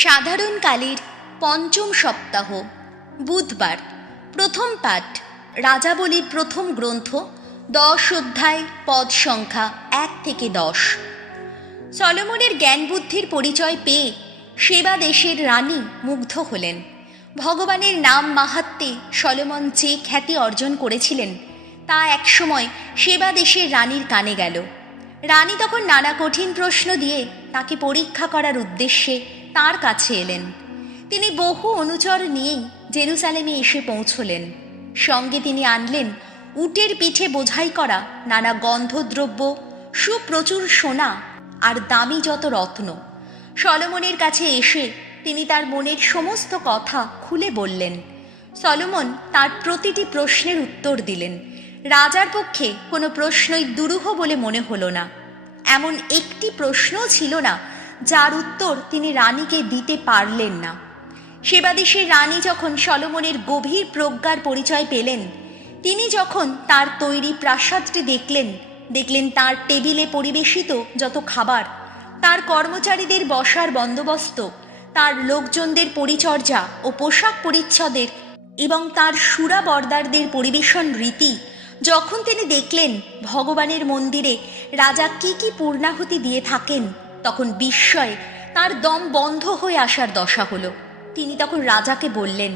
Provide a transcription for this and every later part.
সাধারণকালের পঞ্চম সপ্তাহ, বুধবার। প্রথম পাঠ রাজাবলীর প্রথম গ্রন্থ, 10 অধ্যায়, পদ সংখ্যা 1 থেকে 10। সলোমনের জ্ঞান বুদ্ধির পরিচয় পেয়ে সেবা দেশের রানী মুগ্ধ হলেন। ভগবানের নাম মাহাত্ম্যে সলোমন যে খ্যাতি অর্জন করেছিলেন তা একসময় সেবা দেশের রানীর কানে গেল। রানী তখন নানা কঠিন প্রশ্ন দিয়ে তাকে পরীক্ষা করার উদ্দেশ্যে তার কাছে এলেন। তিনি বহু অনুচর নিয়েই জেরুজালেমে এসে পৌঁছলেন। সঙ্গে তিনি আনলেন উটের পিঠে বোঝাই করা নানা গন্ধদ্রব্য, সুপ্রচুর সোনা আর দামি যত রত্ন। সলোমনের কাছে এসে তিনি তার মনের সমস্ত কথা খুলে বললেন। সলোমন তার প্রতিটি প্রশ্নের উত্তর দিলেন। রাজার পক্ষে কোনো প্রশ্নই দুরূহ বলে মনে হলো না। এমন একটি প্রশ্নও ছিল না যার উত্তর তিনি রানীকে দিতে পারলেন না। সেবাদেশের রানী যখন সলোমনের গভীর প্রজ্ঞার পরিচয় পেলেন, তিনি যখন তার তৈরি প্রাসাদটি দেখলেন তার টেবিলে পরিবেশিত যত খাবার, তার কর্মচারীদের বসার বন্দোবস্ত, তার লোকজনদের পরিচর্যা ও পোশাক পরিচ্ছদের এবং তার সুরা বর্দারদের পরিবেশন রীতি, যখন তিনি দেখলেন ভগবানের মন্দিরে রাজা কি কি পূর্ণাহুতি দিয়ে থাকেন, তখন বিস্ময়ে তার দম বন্ধ হয়ে আসার দশা হলো। তিনি তখন রাজাকে বললেন,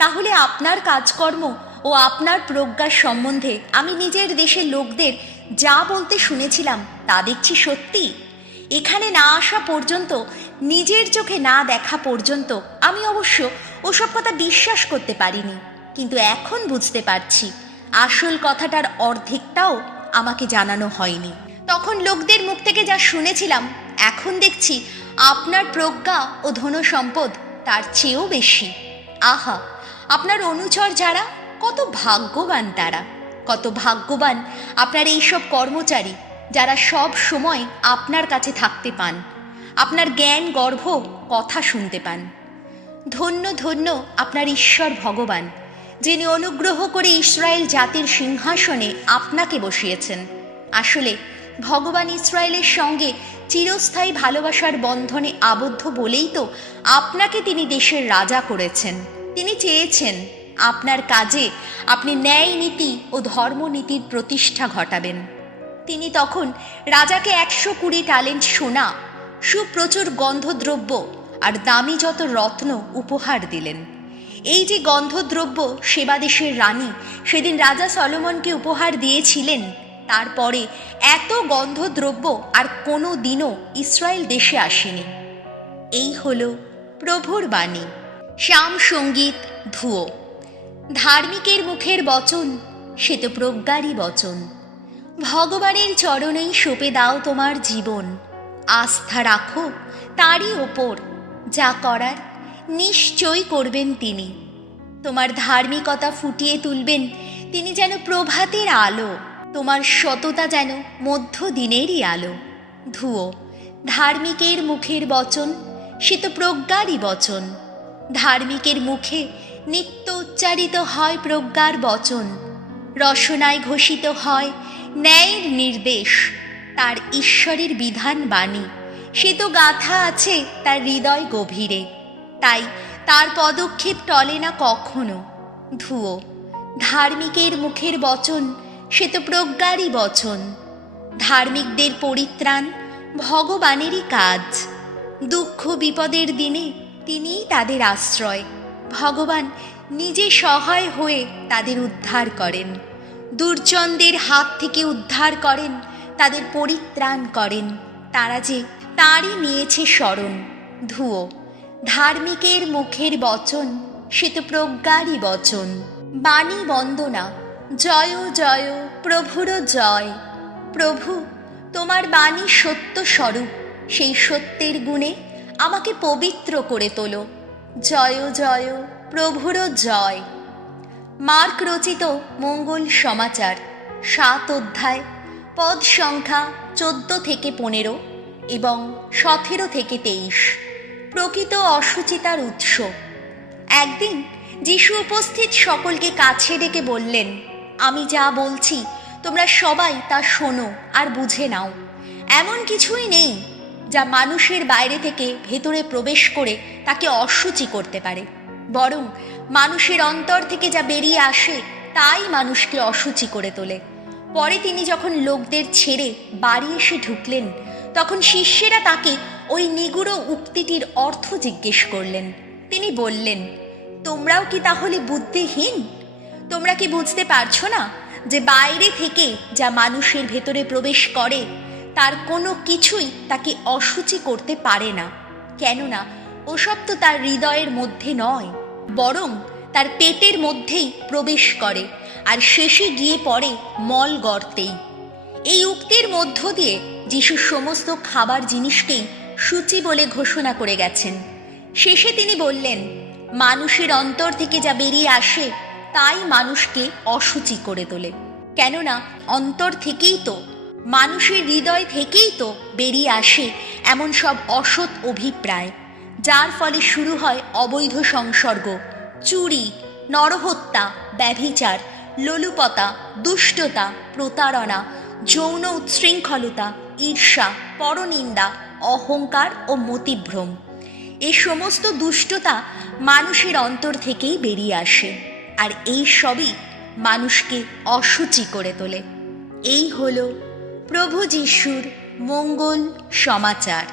তাহলে আপনার কাজকর্ম ও আপনার প্রজ্ঞার সম্বন্ধে আমি নিজের দেশের লোকদের যা বলতে শুনেছিলাম তা দেখছি সত্যি। এখানে না আসা পর্যন্ত, নিজের চোখে না দেখা পর্যন্ত আমি অবশ্য ওসব কথা বিশ্বাস করতে পারিনি, কিন্তু এখন বুঝতে পারছি আসল কথাটার অর্ধেকটাও আমাকে জানানো হয়নি। তখন লোকদের মুখ থেকে যা শুনেছিলাম, এখন দেখছি আপনার প্রজ্ঞা ও ধনসম্পদ তার চেয়েও বেশি। আহা, আপনার অনুচর যারা, কত ভাগ্যবান তারা! কত ভাগ্যবান আপনার এইসব কর্মচারী যারা সব সময় আপনার কাছে থাকতে পান, আপনার জ্ঞান গর্ভ কথা শুনতে পান। ধন্য ধন্য আপনার ঈশ্বর ভগবান, যিনি অনুগ্রহ করে ইসরায়েল জাতির সিংহাসনে আপনাকে বসিয়েছেন। আসলে ভগবান ইসরায়েলের সঙ্গে চিরস্থায়ী ভালোবাসার বন্ধনে আবদ্ধ বলেই তো আপনাকে তিনি দেশের রাজা করেছেন। তিনি চেয়েছেন আপনার কাজে আপনি ন্যায় নীতি ও ধর্মনীতির প্রতিষ্ঠা ঘটাবেন। তিনি তখন রাজাকে 120 টালেন্ট সোনা, সুপ্রচুর গন্ধদ্রব্য আর দামি যত রত্ন উপহার দিলেন। এই যে গন্ধদ্রব্য সেবাদেশের রানী সেদিন রাজা সলোমনকে উপহার দিয়েছিলেন, তারপরে এত গন্ধদ্রব্য আর কোনো দিনও ইসরায়েল দেশে আসেনি। এই হলো প্রভুর বাণী। শ্যাম সঙ্গীত ধুয়ো। ধার্মিকের মুখের বচন সে তো প্রজ্ঞারই বচন। ভগবানের চরণেই সঁপে দাও তোমার জীবন। আস্থা রাখো তারই ওপর, যা করার নিশ্চয়ই করবেন তিনি। তোমার ধার্মিকতা ফুটিয়ে তুলবেন তিনি যেন প্রভাতের আলো, তোমার সততা যেন মধ্যদিনেরই আলো। ধুয়ো। ধার্মিকের মুখের বচন সে তো প্রজ্ঞারই বচন। ধার্মিকের মুখে নিত্য উচ্চারিত হয় প্রজ্ঞার বচন। রসনায় ঘোষিত হয় ন্যায়ের নির্দেশ। তার ঈশ্বরের বিধান বাণী সে তো গাথা আছে তার হৃদয় গভীরে, তাই তার পদক্ষেপ টলে না কখনো। ধুয়ো। ধার্মিকের মুখের বচন সে তো প্রজ্ঞারই বচন। ধার্মিকদের পরিত্রাণ ভগবানেরই কাজ। দুঃখ বিপদের দিনে তিনিই তাদের আশ্রয়। ভগবান নিজে সহায় হয়ে তাদের উদ্ধার করেন। দুর্জনদের হাত থেকে উদ্ধার করেন, তাদের পরিত্রাণ করেন। তারা যে তারই নিয়েছে শরণ। ধুয়ো। ধার্মিকের মুখের বচন সে তো প্রজ্ঞারই বচন। বাণী বন্দনা। জয় জয় প্রভুর জয়। প্রভু, তোমার বাণী সত্য স্বরূপ, সেই সত্যের গুণে আমাকে পবিত্র করে তোলো। জয় জয় প্রভুর জয়। মার্ক রচিত মঙ্গল সমাচার, 7 অধ্যায়, পদ সংখ্যা 14 থেকে 15 এবং 17 থেকে 23। প্রকৃত অসুচিতার উৎস। একদিন যিশু উপস্থিত সকলকে কাছে ডেকে বললেন, আমি যা বলছি তোমরা সবাই তা শোনো আর বুঝে নাও। এমন কিছুই নেই যা মানুষের বাইরে থেকে ভেতরে প্রবেশ করে তাকে অশুচি করতে পারে, বরং মানুষের অন্তর থেকে যা বেরিয়ে আসে তাই মানুষকে অশুচি করে তোলে। পরে তিনি যখন লোকদের ছেড়ে বাড়ি এসে ঢুকলেন, তখন শিষ্যেরা তাকে ওই নিগূঢ় উক্তিটির অর্থ জিজ্ঞেস করলেন। তিনি বললেন, তোমরাও কি তাহলে বুদ্ধিহীন? তোমরা কি বুঝতে পারছো না যে বাইরে থেকে যা মানুষের ভেতরে প্রবেশ করে তার কোনো কিছুই তাকে অশুচি করতে পারে না? কেননা ওসব তো তার হৃদয়ের মধ্যে নয়, বরং তার পেটের মধ্যেই প্রবেশ করে আর শেষে গিয়ে পড়ে মল গর্তেই। এই উক্তির মধ্য দিয়ে যিশু সমস্ত খাবার জিনিসকেই সূচি বলে ঘোষণা করে গেছেন। শেষে তিনি বললেন, মানুষের অন্তর থেকে যা বেরিয়ে আসে তাই মানুষকে অশুচি করে তোলে। কেননা অন্তর থেকেই তো, মানুষের হৃদয় থেকেই তো বেরিয়ে আসে এমন সব অসৎ অভিপ্রায়, যার ফলে শুরু হয় অবৈধ সংসর্গ, চুরি, নরহত্যা, ব্যভিচার, লোলুপতা, দুষ্টতা, প্রতারণা, যৌন উচ্ছৃঙ্খলতা, ঈর্ষা, পরনিন্দা, অহংকার ও মতিভ্রম। এই সমস্ত দুষ্টতা মানুষের অন্তর থেকেই বেরিয়ে আসে, আর এই সবই মানুষকে অশুচি করে তোলে। এই হলো প্রভু যিশুর মঙ্গল সমাচার।